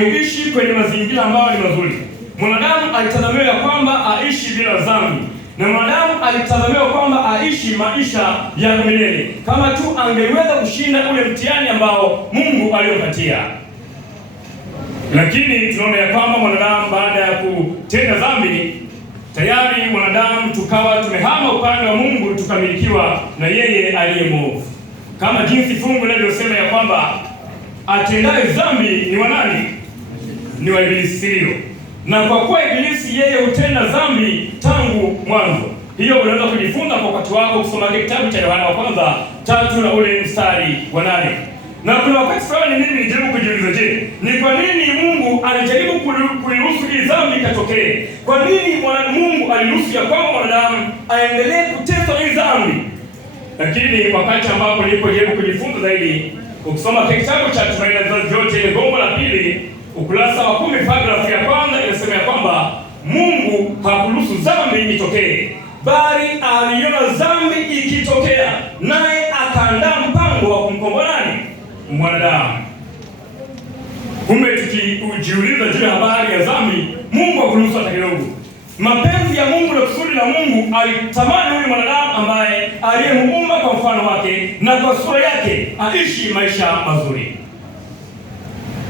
angeishi kwenye mazingira ambayo ni mazuri. Mwanadamu alitazamiwa ya kwamba aishi bila dhambi, na mwanadamu alitazamiwa kwamba aishi maisha ya milele kama tu angeweza kushinda ule mtihani ambao Mungu aliyopatia. Lakini tunaona ya kwamba mwanadamu baada ya kutenda dhambi, tayari mwanadamu tukawa tumehama upande wa Mungu, tukamilikiwa na yeye aliye mwovu, kama jinsi fungu linavyosema ya kwamba atendaye dhambi ni wa nani? Ni wa Ibilisi. Na kwa kuwa Ibilisi yeye hutenda dhambi tangu mwanzo. Hiyo unaweza kujifunza kwa wakati wako kusoma kitabu cha Yohana wa kwanza 3 na ule mstari wa 8. Na kuna wakati fulani mimi nijaribu kujiuliza, je, ni kwa nini Mungu alijaribu kuruhusu hii dhambi ikatokee? Kwa nini Mungu aliruhusu ya kwamba mwanadamu aendelee kuteswa hii dhambi? Lakini wakati ambapo nilipojaribu kujifunza zaidi, ukisoma kitabu cha Tumaini la Vizazi Vyote ile gombo la pili, ukurasa wa 10 paragrafu ya kwanza inasema ya kwamba Mungu hakuruhusu dhambi itokee, bali aliona dhambi ikitokea, naye akaandaa mpango wa kumkomboa nani? Mwanadamu. Kumbe tukijiuliza juu ya habari ya dhambi, Mungu hakuruhusu hata kidogo. Mapenzi ya Mungu na kusudi la Mungu, alitamani huyu mwanadamu ambaye aliyemuumba kwa mfano wake na kwa sura yake aishi maisha mazuri.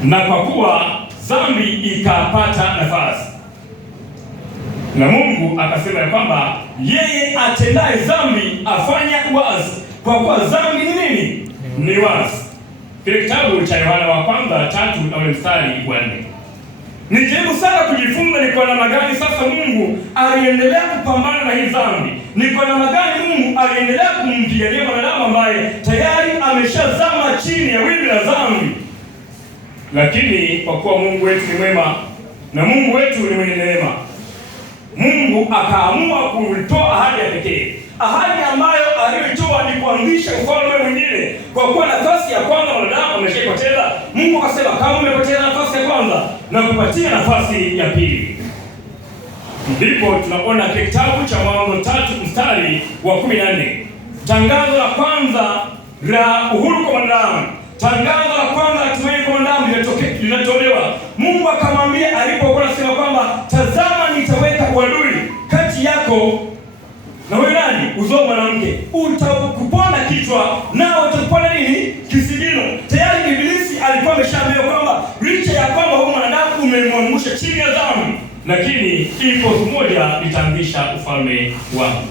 Na kwa kuwa dhambi ikapata nafasi, na Mungu akasema ya kwamba yeye atendaye dhambi afanya wazi, kwa kuwa dhambi ni nini? Ni wazi. Kile kitabu cha Yohana wa kwanza 3 na ule mstari wa 4. Nijaribu sana kujifunza ni kwa namna gani sasa Mungu aliendelea kupambana na hii dhambi. Ni kwa namna gani Mungu aliendelea kumpigania mwanadamu ambaye tayari ameshazama chini ya wimbi la dhambi. Lakini kwa kuwa Mungu wetu ni mwema na Mungu wetu ni mwenye neema, Mungu akaamua kuitoa ahadi ya pekee. Ahadi ambayo aliyoitoa ni kuanzisha ufalme mwingine. Kwa kuwa nafasi ya kwanza mwanadamu ameshapoteza, Mungu akasema kama umepoteza nafasi ya kwanza na kupatia nafasi ya pili. Ndipo tunaona kitabu cha Mwanzo 3 mstari wa 14. Tangazo la kwanza la uhuru kwa mwanadamu, tangazo la kwanza la tumaini kwa mwanadamu linatolewa. Mungu akamwambia alipokuwa anasema kwamba tazama, nitaweka uadui kati yako na wewe nani? Uzao mwanamke, utakuponda kichwa na utakupona nini? Kisigino. Tayari Ibilisi alikuwa ameshaambiwa kwamba licha ya kwamba huyu mwanadamu umemwangusha chini ya dhambi, lakini ipo siku moja nitaanzisha ufalme wangu.